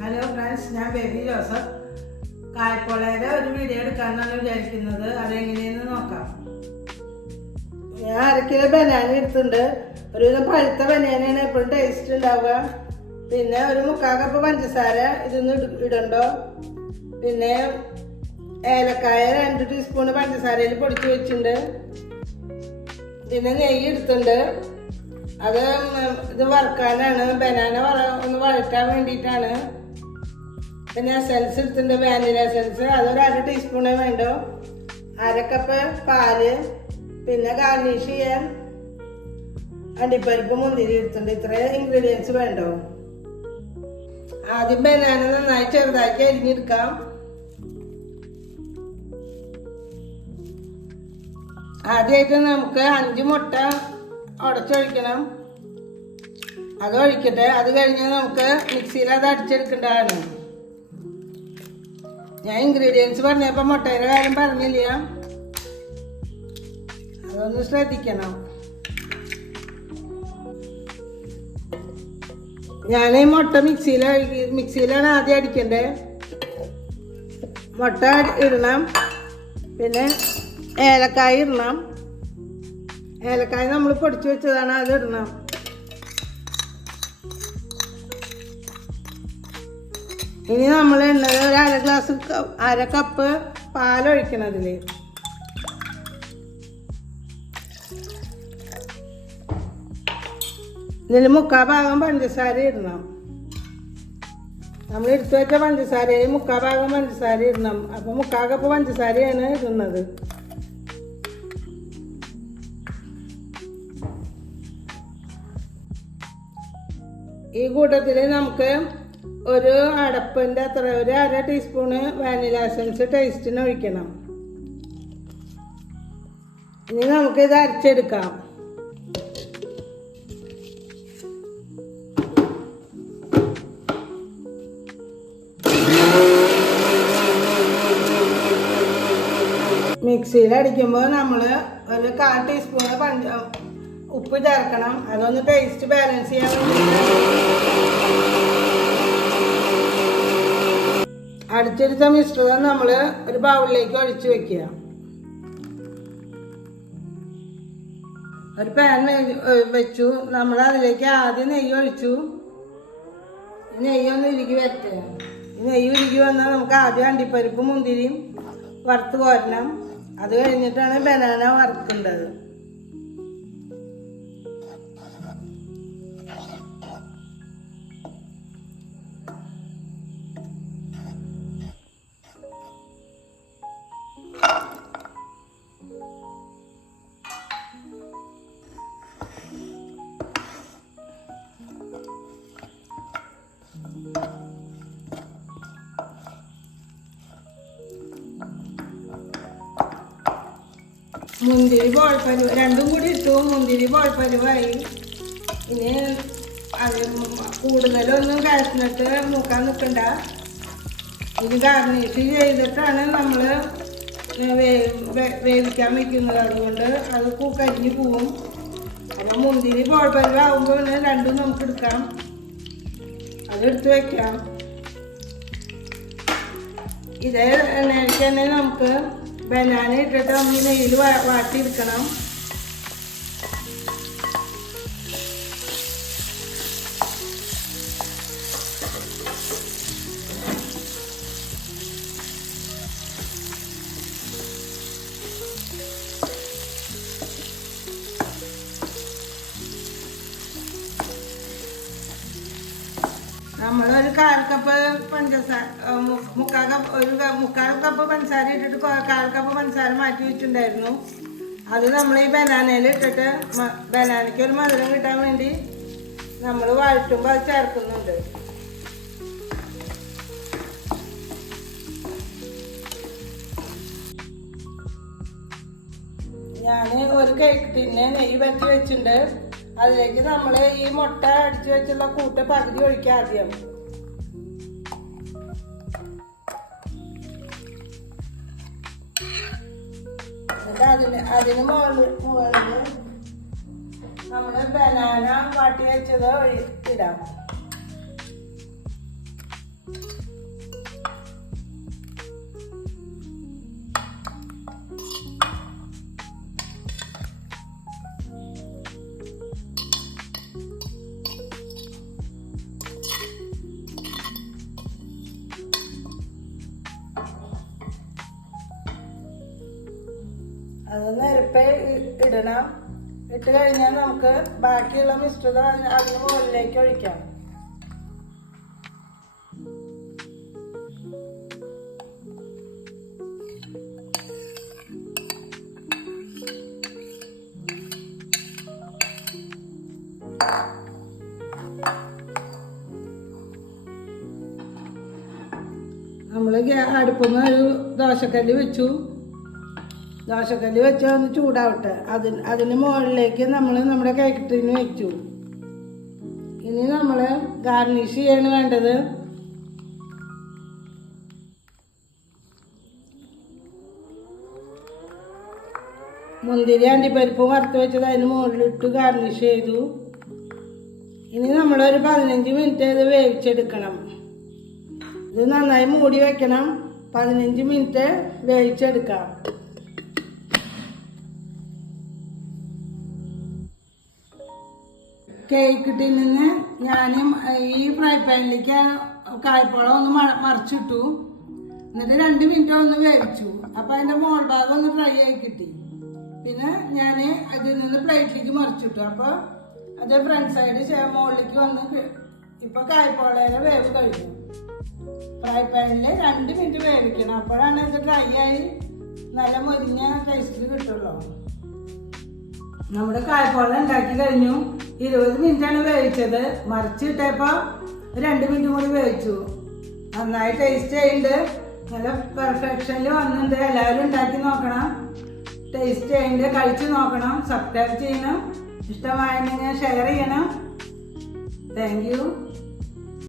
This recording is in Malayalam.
ഹലോ ഫ്രണ്ട്സ്, ഞാൻ ബേബി ജോസഫ്. കായ്പോളയുടെ ഒരു വീഡിയോ എടുക്കാമെന്നാണ് വിചാരിക്കുന്നത്. അതെങ്ങനെയെന്ന് നോക്കാം. ഞാൻ 1 കിലോ ബനാന എടുത്തിട്ടുണ്ട്. ഒരുവിധം പഴുത്ത ബനാനയാണ് എപ്പോഴും ടേസ്റ്റ് ഉണ്ടാവുക. പിന്നെ ഒരു 3/4 കപ്പ് പഞ്ചസാര ഇതൊന്ന് ഇടണ്ടോ. പിന്നെ ഏലക്കായ 2 ടീസ്പൂൺ പഞ്ചസാരയിൽ പൊടിച്ച് വെച്ചിട്ടുണ്ട്. പിന്നെ നെയ്യ് എടുത്തിട്ടുണ്ട്. ഇത് വറുക്കാനാണ്, ബനാന ഒന്ന് വഴറ്റാൻ വേണ്ടിയിട്ടാണ്. പിന്നെ എസൻസ് എടുത്തിട്ടുണ്ട്, വാനില എസൻസ്. അതൊരു 1/2 ടീസ്പൂണേ വേണ്ടോ. 1/2 കപ്പ് പാല്. പിന്നെ ഗാർണിഷ് ചെയ്യാൻ അണ്ടിപ്പരിപ്പ് മുന്തിരി എടുത്തിട്ടുണ്ട്. ഇത്രയും ഇൻഗ്രീഡിയൻസ് വേണ്ടോ. ആദ്യം ബനാന നന്നായി ചെറുതാക്കി അരിഞ്ഞെടുക്കാം. ആദ്യമായിട്ട് നമുക്ക് 5 മുട്ട ഉടച്ചൊഴിക്കണം. അത് ഒഴിക്കട്ടെ. അത് കഴിഞ്ഞ് നമുക്ക് മിക്സിയിൽ അത് അടിച്ചെടുക്കേണ്ടതാണ്. ഞാൻ ഇൻഗ്രീഡിയൻസ് പറഞ്ഞപ്പോൾ മുട്ടയുടെ കാര്യം പറഞ്ഞില്ല, അതൊന്ന് ശ്രദ്ധിക്കണം. ഞാൻ ഈ മുട്ട മിക്സിയിലാണ് ആദ്യം അടിക്കേണ്ടത്. മുട്ട ഇടണം. പിന്നെ ഏലക്കായ ഇടണം. ഏലക്കായ നമ്മൾ പൊടിച്ച് വെച്ചതാണ്, അത് ഇടണം. ഇനി നമ്മൾ ഇടുന്നത് ഒരു 1/2 കപ്പ് പാലൊഴിക്കണം. ഇതിൽ ഇതിൽ 3/4 ഭാഗം പഞ്ചസാര ഇടണം. നമ്മൾ എടുത്തു വെച്ച പഞ്ചസാരയിൽ 3/4 ഭാഗം പഞ്ചസാര ഇടണം. അപ്പോൾ 3/4 കപ്പ് പഞ്ചസാരയാണ് ഇടുന്നത്. ഈ കൂട്ടത്തിൽ നമുക്ക് ഒരു അടപ്പിൻ്റെ അത്ര ഒരു 1/2 ടീസ്പൂണ് വാനില എസൻസ് ടേസ്റ്റിന് ഒഴിക്കണം. ഇനി നമുക്കിത് അരച്ചെടുക്കാം. മിക്സിയിൽ അടിക്കുമ്പോൾ നമ്മൾ ഒരു 1/4 ടീസ്പൂണ് ഉപ്പ് ചേർക്കണം. അതൊന്ന് ടേസ്റ്റ് ബാലൻസ് ചെയ്യാൻ വേണ്ടിയിട്ട്. അടിച്ചെടുത്ത മിശ്രിതം നമ്മൾ ഒരു ബൗളിലേക്ക് ഒഴിച്ച് വെക്കുക. ഒരു പാൻ വെച്ചു. നമ്മൾ അതിലേക്ക് ആദ്യം നെയ്യ് ഒഴിച്ചു. നെയ്യൊന്ന് ഉരുകി വരട്ടെ. നെയ്യ് ഉരുകി വന്നാൽ നമുക്ക് ആദ്യം അണ്ടിപ്പരിപ്പ് മുന്തിരിയും വറുത്ത് കോരണം. അത് കഴിഞ്ഞിട്ടാണ് ബനാന വറുക്കേണ്ടത്. മുന്തിരി ബോൾപ്പരുവ് രണ്ടും കൂടി ഇട്ടു. മുന്തിരി ബോൾപ്പരുവായി. ഇനി അത് കൂടുതലൊന്നും കാശ്നട്ട് മൂക്കാൻ നിൽക്കണ്ട. ഇത് ഗാർണിഷ് ചെയ്തിട്ടാണ് നമ്മൾ വേവിക്കാൻ വയ്ക്കുന്നത്. അതുകൊണ്ട് അത് കരിഞ്ഞു പോവും. അപ്പോൾ മുന്തിരി ബോൾപ്പരുവാകുമ്പോൾ രണ്ടും നമുക്ക് എടുക്കാം. അതെടുത്ത് വയ്ക്കാം. ഇതേ എണ്ണയ്ക്ക് തന്നെ നമുക്ക് ബനാന ഇട്ടിട്ട് നമ്മൾ നെയ്യിൽ വാട്ടിയെടുക്കണം. നമ്മളൊരു 1/4 കപ്പ് പഞ്ചസാര 3/4 കപ്പ് പഞ്ചസാര ഇട്ടിട്ട് 1/4 കപ്പ് പഞ്ചസാര മാറ്റി വെച്ചിട്ടുണ്ടായിരുന്നു. അത് നമ്മൾ ഈ ബനാനയിൽ ഇട്ടിട്ട് ബനാനയ്ക്ക് ഒരു മധുരം കിട്ടാൻ വേണ്ടി നമ്മൾ വഴറ്റുമ്പോൾ അത് ചേർക്കുന്നുണ്ട്. ഞാൻ ഒരു കേക്ക് ടിന്ന് നെയ്യ് പറ്റി വെച്ചിട്ടുണ്ട്. അതിലേക്ക് നമ്മൾ ഈ മുട്ട അടിച്ചു വെച്ചുള്ള കൂട്ട് പകുതി ഒഴിക്കുക ആദ്യം. എന്നിട്ട് അതിന് മുകളിൽ നമ്മൾ ബനാന വാട്ടി വെച്ചത് ഇടാം. അത് നിരപ്പേ ഇടണം. ഇട്ട് കഴിഞ്ഞാൽ നമുക്ക് ബാക്കിയുള്ള മിശ്രിതം അതിന് മുകളിലേക്ക് ഒഴിക്കാം. നമ്മൾ അടുപ്പിൽ നിന്ന് ഒരു ദോശക്കല്ല് വെച്ചു. ദോശക്കല്ല് വെച്ചാൽ ഒന്ന് ചൂടാവട്ടെ. അതിന് മുകളിലേക്ക് നമ്മൾ നമ്മുടെ കേക്ക് ടിന് വെച്ചു. ഇനി നമ്മൾ ഗാർണിഷ് ചെയ്യാണ് വേണ്ടത്. മുന്തിരി അണ്ടിപ്പരിപ്പ് വറുത്ത് വെച്ചത് അതിന് മുകളിലിട്ട് ഗാർണിഷ് ചെയ്തു. ഇനി നമ്മളൊരു 15 മിനിറ്റ് ഇത് വേവിച്ചെടുക്കണം. ഇത് നന്നായി മൂടി വെക്കണം. 15 മിനിറ്റ് വേവിച്ചെടുക്കാം. കേക്ക് ടിന്നിന് ഞാൻ ഈ ഫ്രൈ പാനിലേക്ക് കായ്പഴം ഒന്ന് മറിച്ചിട്ടു. എന്നിട്ട് 2 മിനിറ്റ് ഒന്ന് വേവിച്ചു. അപ്പം അതിൻ്റെ മോൾ ഭാഗം ഒന്ന് ഫ്രൈ ആയി കിട്ടി. പിന്നെ ഞാൻ അതിൽ നിന്ന് പ്ലേറ്റിലേക്ക് മറിച്ചിട്ടു. അപ്പോൾ അത് ഫ്രണ്ട് സൈഡ് മുകളിലേക്ക് വന്ന് ഇപ്പോൾ കായ്പഴയുടെ വേവ് കഴിഞ്ഞു. ഫ്രൈ പാനിൽ 2 മിനിറ്റ് വേവിക്കണം. അപ്പോഴാണ് ഇത് ഡ്രൈ ആയി നല്ല മൊരിഞ്ഞ ടേസ്റ്റിൽ കിട്ടുള്ളൂ. നമ്മുടെ കായ്പോള ഉണ്ടാക്കി കഴിഞ്ഞു. 20 മിനിറ്റാണ് വേവിച്ചത്. മറിച്ചിട്ടപ്പോൾ 2 മിനിറ്റ് കൂടി വേവിച്ചു. നന്നായി ടേസ്റ്റ് ചെയ്യുന്നുണ്ട്. നല്ല പെർഫെക്ഷനിൽ വന്നിട്ടുണ്ട്. എല്ലാവരും ഉണ്ടാക്കി നോക്കണം. ടേസ്റ്റ് ചെയ്യുന്നുണ്ട്. കഴിച്ച് നോക്കണം. സബ്സ്ക്രൈബ് ചെയ്യണം. ഇഷ്ടമായെങ്കിൽ ഷെയർ ചെയ്യണം. Thank you.